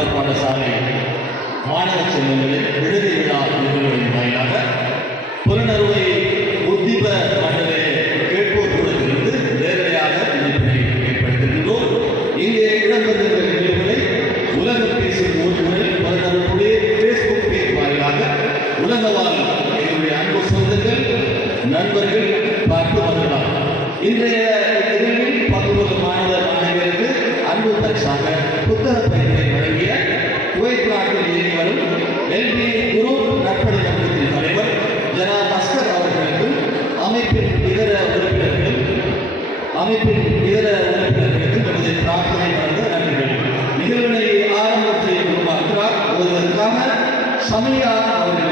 பாடல் பாடசாலை மாணவ செல்வங்களின் விடுதி விழா நிகழ்வுகளின் வாயிலாக புலனறுவை உத்திப மண்டல கேட்போர் கூடத்திலிருந்து நேரடியாக இணைப்பினை ஏற்படுத்துகின்றோம். இங்கே இடம்பெறுகின்ற நிகழ்வுகளை உலக பேசும் ஊர்களில் புலனறுவுடைய பேஸ்புக் பேஜ் வாயிலாக உலகவால் எங்களுடைய அன்பு சொந்தங்கள் நண்பர்கள் பார்த்து வருகிறார். இன்றைய நிகழ்வில் 19 மாணவ மாணவியருக்கு அன்பு பரிசாக புத்தக பயிற்சியை வழங்கிய குவைத் நாட்டில் இயங்கி வரும் எல்பி குரு நற்பணி மன்றத்தின் தலைவர் ஜனாப் அஸ்கர் அவர்களுக்கும் அமைப்பின் இதர உறுப்பினர்களுக்கும் நமது பிரார்த்தனை நடந்த நன்றிகள். நிகழ்வினை ஆரம்பத்தில் உருவாக்குகிறார். ஒருவருக்காக சமயா அவர்கள்